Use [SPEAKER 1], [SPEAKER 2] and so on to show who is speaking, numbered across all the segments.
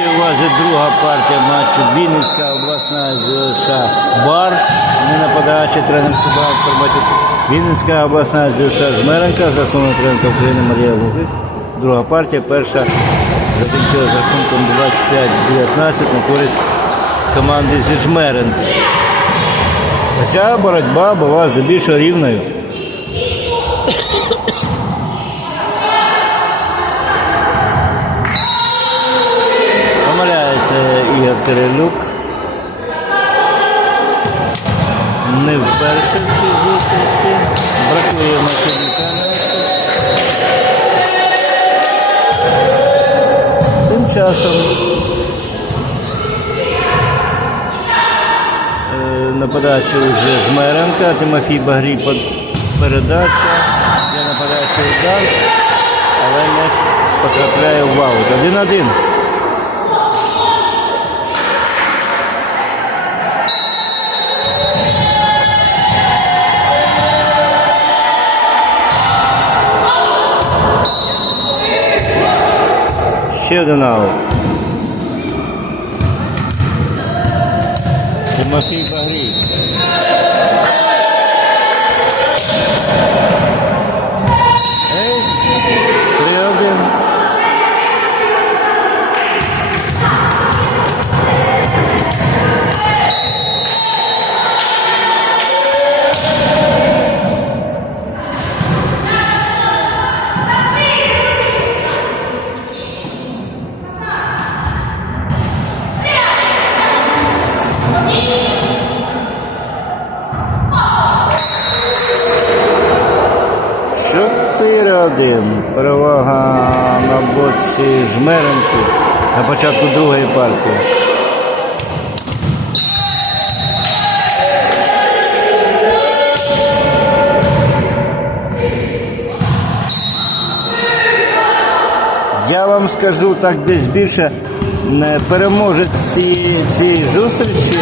[SPEAKER 1] У вас же друга партія матчу Вінницька обласна ЗШ Бар. Не нападаючий тренер Сибан Карбатюк. Вінницька обласна ЗШ Жмеренка, засновна тренерка України Марія Лугих. Друга партія, перша закінчила з рахунком 25-19 на користь команди зі Жмеренки. Хоча боротьба була здебільшого рівною. Помиляється Ігор Кирилюк. Не вперше в цій зустрічі. Бракує Масильника Тим часом е, нападаючий вже Жмеренка, Тимофій Багрій передача. Для нападаючий удар, але м'яч потрапляє в аут. Один-один. Ще один аут. Початку другої партії. Я вам скажу так десь більше е, переможець цієї, цієї зустрічі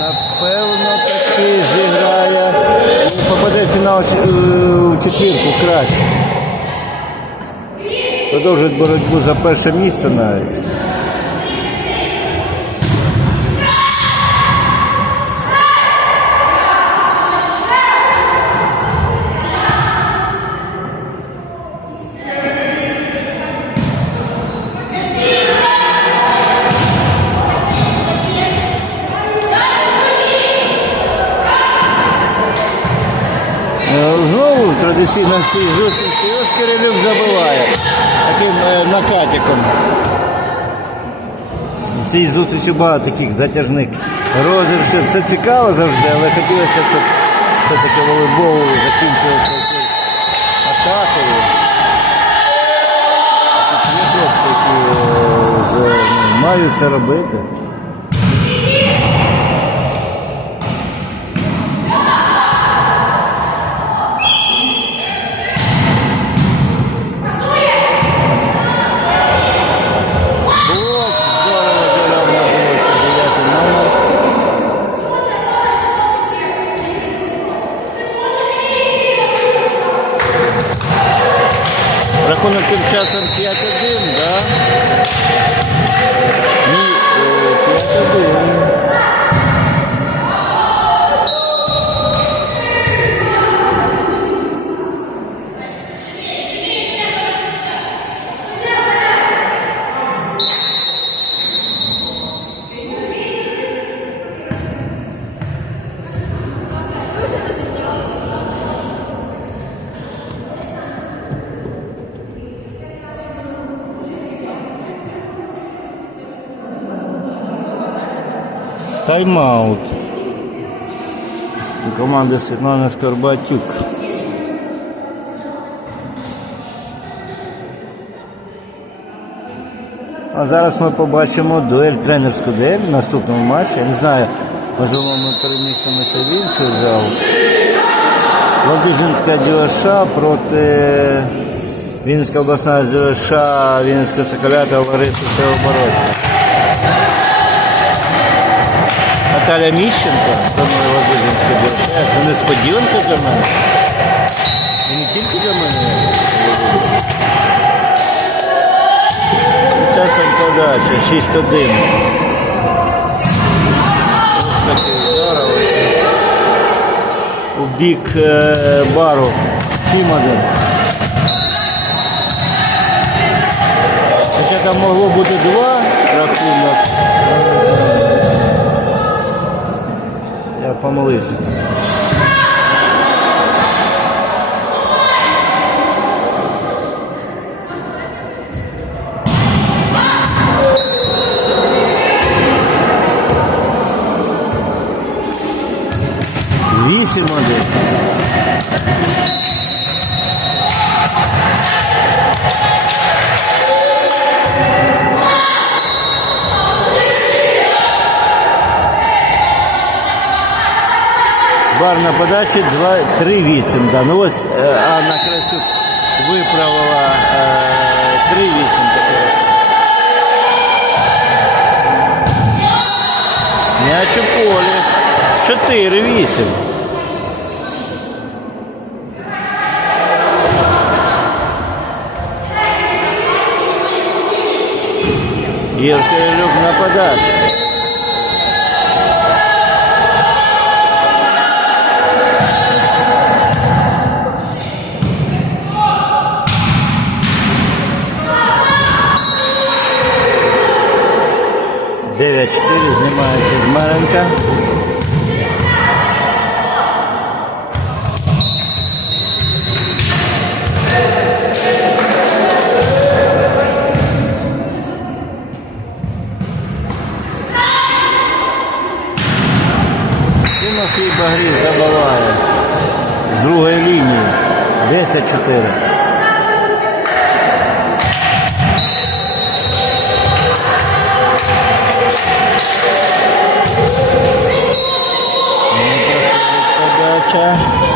[SPEAKER 1] Напевно, таки зіграє попаде в фінал ч- у четвірку краще. Продовжують боротьбу за перше місце навіть. Е, Знову традиційно в цій зустрічі ось Кирилюк забиває Таким е, накатиком. В цій зустрічі багато таких затяжних розіграшів. Це цікаво завжди, але хотілося щоб все-таки волейбол закінчилося якоюсь атакою. Тут є хлопці, які е, вже мають це робити. Тим часом 5-1, Тайм-аут. У команди Світлани Скорбатюк. А зараз ми побачимо дуель, тренерську дуель в наступному матчі. Я не знаю, можливо, ми перемістимося в іншу залу. Ладижинська ДЮШ проти Вінницька обласна ДЮШ, Вінницька Соколята, Лариса Всеоборотня. Наталя Міщенко. Це несподіванка для мене. І не тільки для мене. Часом подача, 6-1. Ось такий удар. У бік е, бару 7-1. Хоча там могло бути два рахунок. Я Бар на подачі 3-8. Да. Ну ось е, Анна Красюк виправила е, 3-8 тепер. М'яч у полі. 4-8. Ірка Ілюк на подачі. Подача.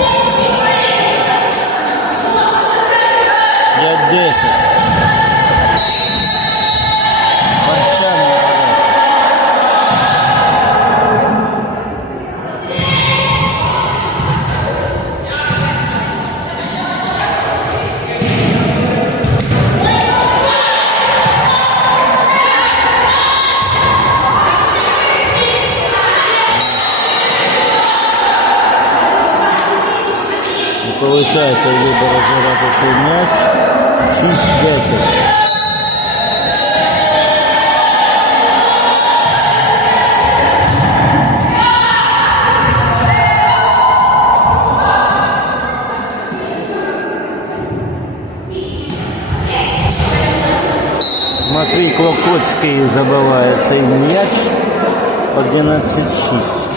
[SPEAKER 1] Матвій забывается и цей 11-6.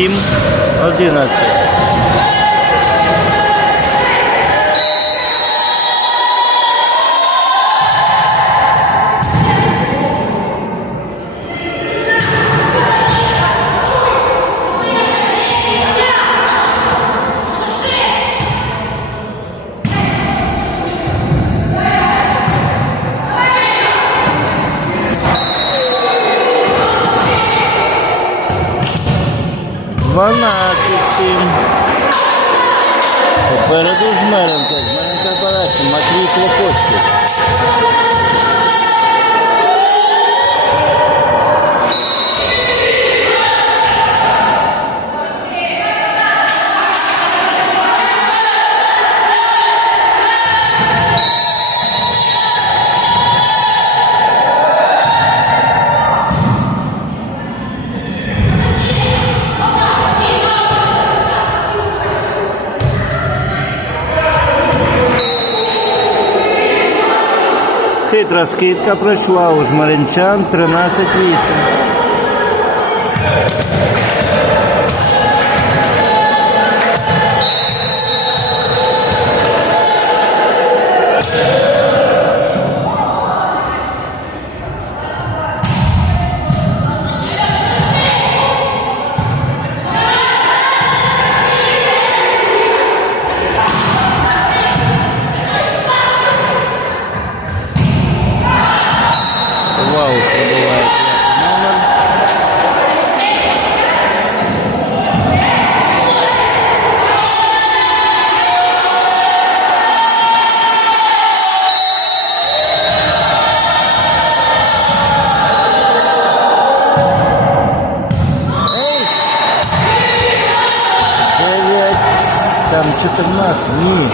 [SPEAKER 1] 7, 11. Хитра скидка пройшла у жмаринчан 13-8. 14, ні.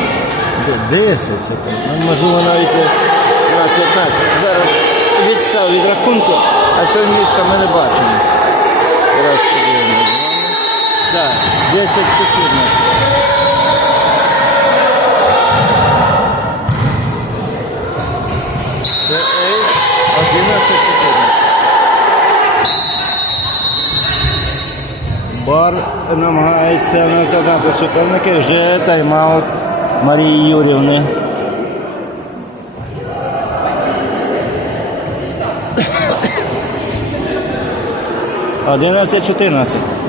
[SPEAKER 1] Де- 10. це, Ну, можливо, навіть на 15. Зараз відстав від рахунку, а що місто ми не бачимо. Зараз подивимось. Так, 10-14. Це 11-14. Бар намагається не задати суперники, вже тайм-аут Марії Юрівни. Одинадцять чотирнадцять.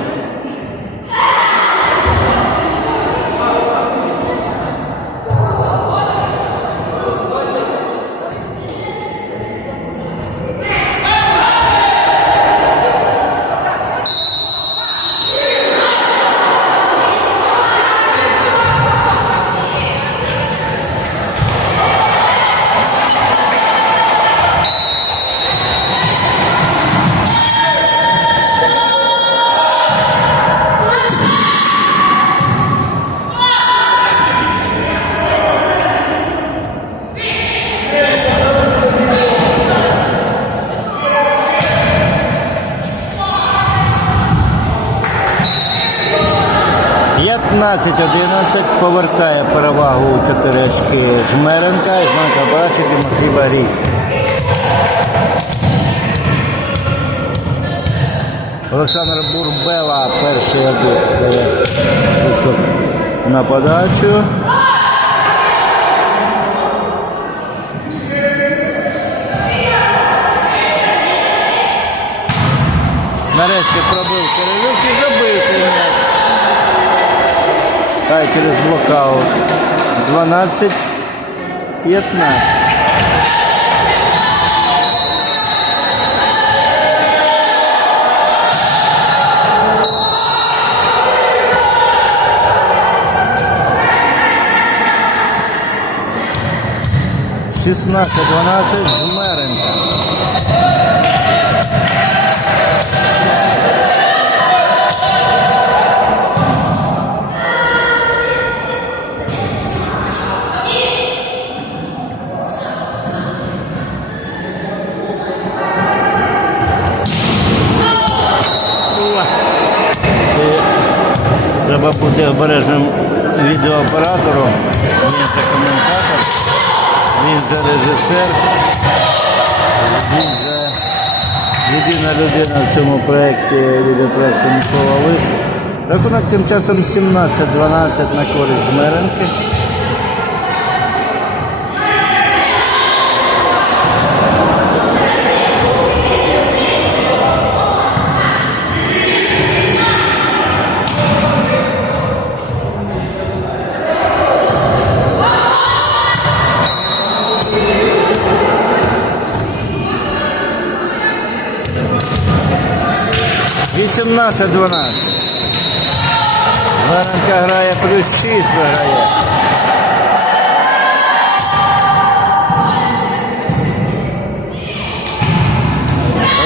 [SPEAKER 1] П'ятнадцять 11 повертає перевагу у 4 очки Жмеренка. Жмеренка бачить Тимофій Барій. Олександр Бурбела перший свисток на подачу. Нарешті пробив Кирилюк і забив цей м'яч. Хай через блокаут. 12 15. Шістнадцять, дванадцять, Жмеренка. Треба бути обережним відеооператором. Він же коментатор, він же режисер, він же єдина людина в цьому проєкті, відеопроєкті Микола Лис. Рахунок тим часом 17-12 на користь Меренки. 12-12. Варенка грає плюс 6 виграє.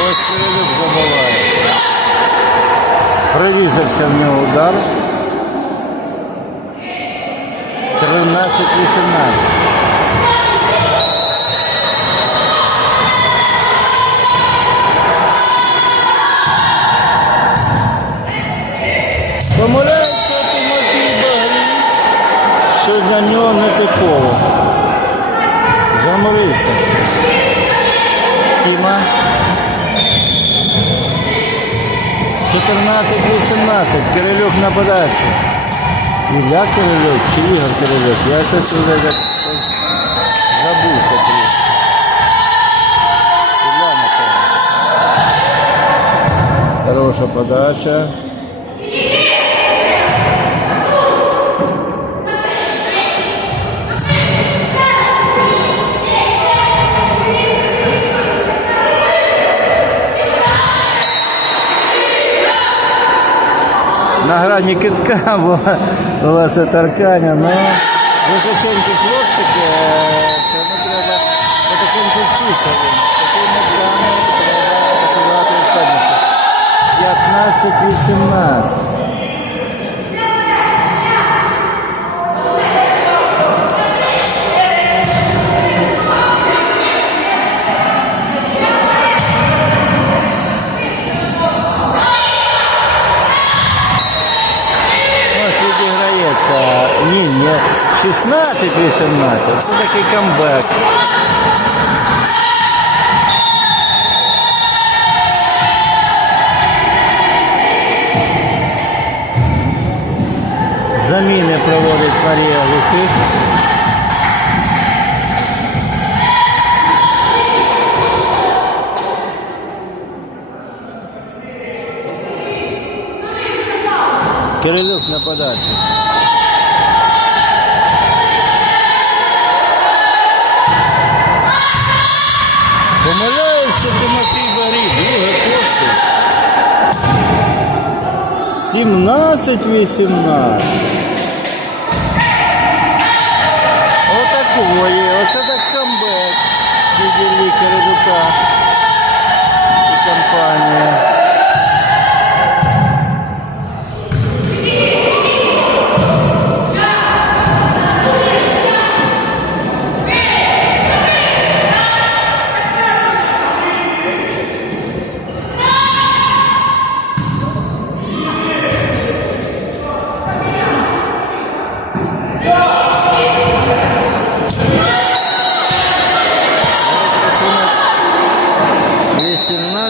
[SPEAKER 1] Ось перелюб забуває. Прорізався в нього удар. 13-18. Помиляється Тимофій Багрій, що для нього не типово. Заморився. Тіма. 14-18. Кирилюк на подачу. Ілля Кирилюк чи Ігор Кирилюк? Я щось вже забувся трішки. Хороша подача. На грані китка була, була це таркання. Ну, височенькі хлопчики, е, тому треба потихеньку вчитися. З такими планами треба атакувати в 15-18. Це такий камбек. Заміни проводить Марія Луких. Кирилюк на подачу. Помиляється Тимофій Барій, друге пости. 17-18. Отакої, оце так камбек. Відділі Кирилюка і компанія.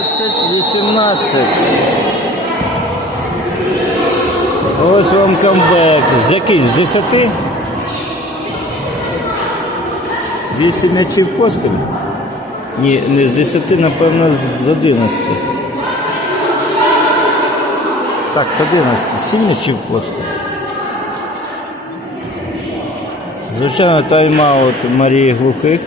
[SPEAKER 1] Вісімнадцять, вісімнадцять. Ось вам камбек. З який? З десяти? Вісім м'ячів поспіль? Ні, не з десяти, напевно, з одинадцяти. Так, з одинадцяти. Сім м'ячів поспіль. Звичайно, тайм-аут Марії Глухих.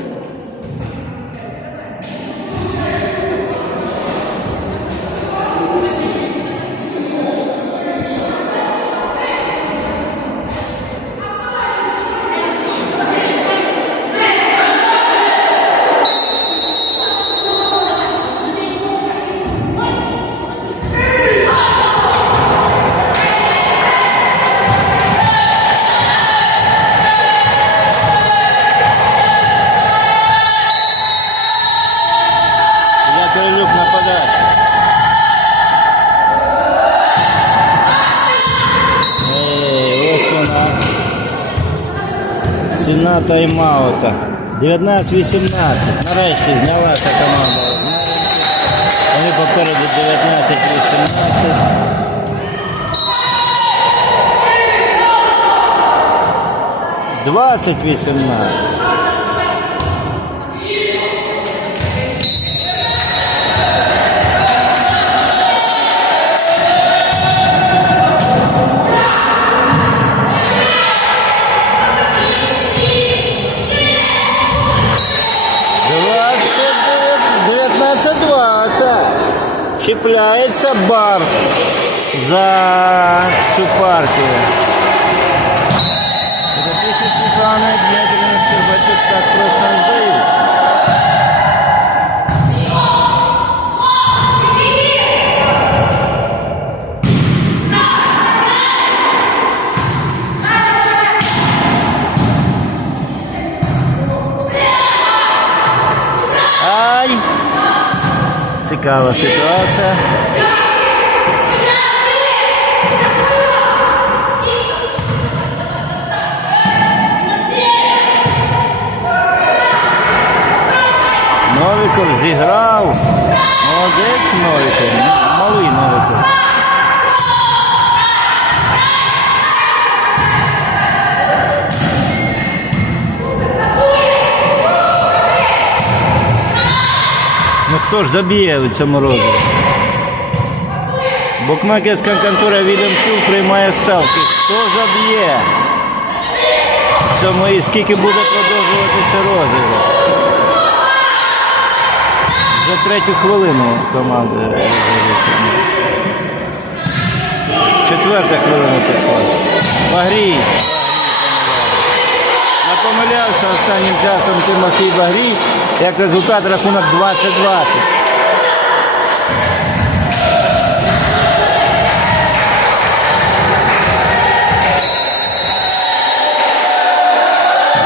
[SPEAKER 1] Тайм-аута. 19-18. Нарешті знялася команда. Вони попереду 19-18. Двадцять вісімнадцять. Чіпляється бар за цю партію. Цікава ситуація. Новиков зіграв. Молодець Новиков. Малий Новіков. Хто ж заб'є у цьому розі? Букмекерська контора Віденків приймає ставки. Хто заб'є? Цьому і скільки буде продовжуватися розіграш? За третю хвилину команда. Четверта хвилина пішла. Багрій. Я помилявся останнім часом Тимофій Багрій. Як результат рахунок 20-20.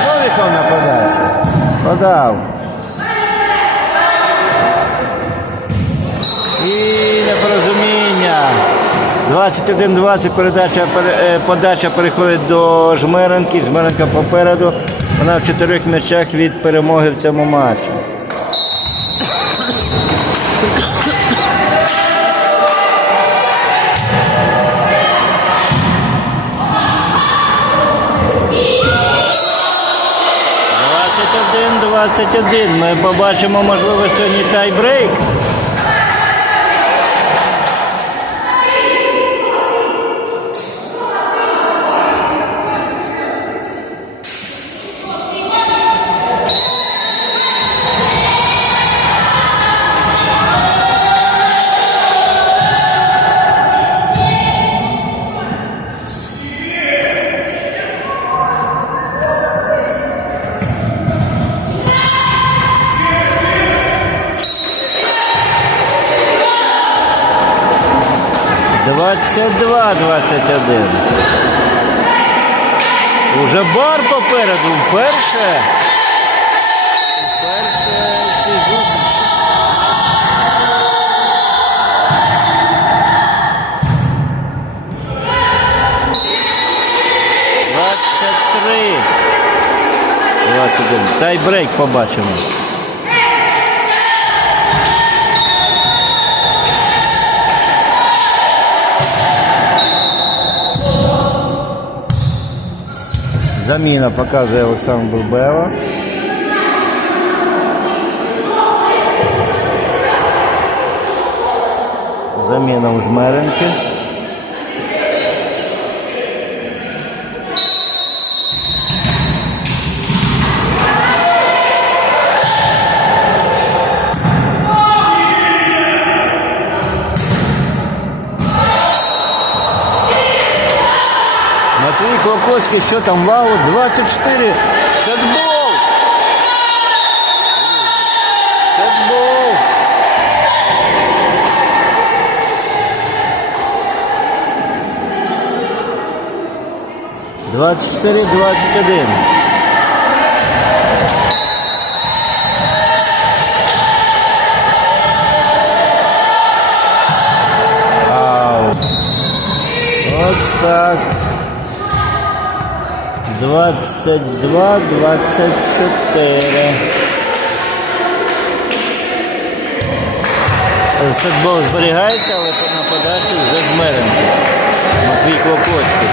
[SPEAKER 1] Новіков на подачу. Подав. І непорозуміння. 21-20 передача, е, подача переходить до Жмеренки. Жмеренка попереду. Вона в чотирьох м'ячах від перемоги в цьому матчі. Двадцять один, 21. Ми побачимо, можливо, сьогодні тайбрейк. Двадцять два, двадцять один. Уже бар попереду, вперше. Вперше. В Заміна показує Олександр Бурбева. Заміна у Жмеренки. Матвій Клоковський, що там вау, 24. Сетбол. Сетбол. Двадцять чотири, двадцять один. Ау. Ось так. 22, 24. Футбол зберігається, але на подачі вже змеренки. Матвій Клопоцький.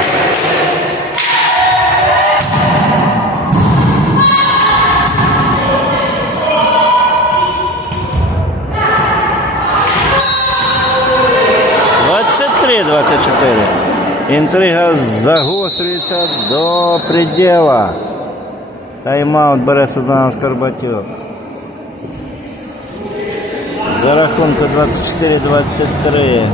[SPEAKER 1] Двадцять три, двадцять чотири. Інтрига загострюється до предела. Тайм-аут бере Судан Скорбатюк. За рахунку 24-23.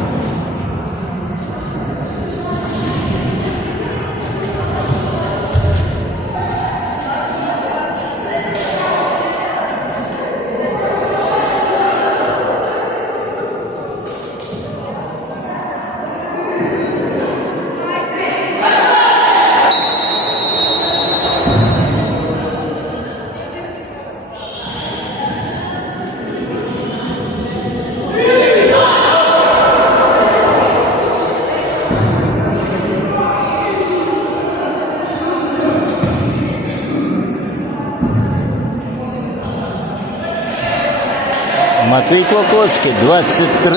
[SPEAKER 1] Матвій Клокоцький 23-24.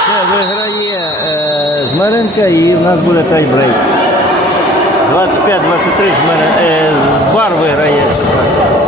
[SPEAKER 1] Все, виграє е, Жмеренка і в нас буде тайбрейк. 25-23 Жмерен, е, бар виграє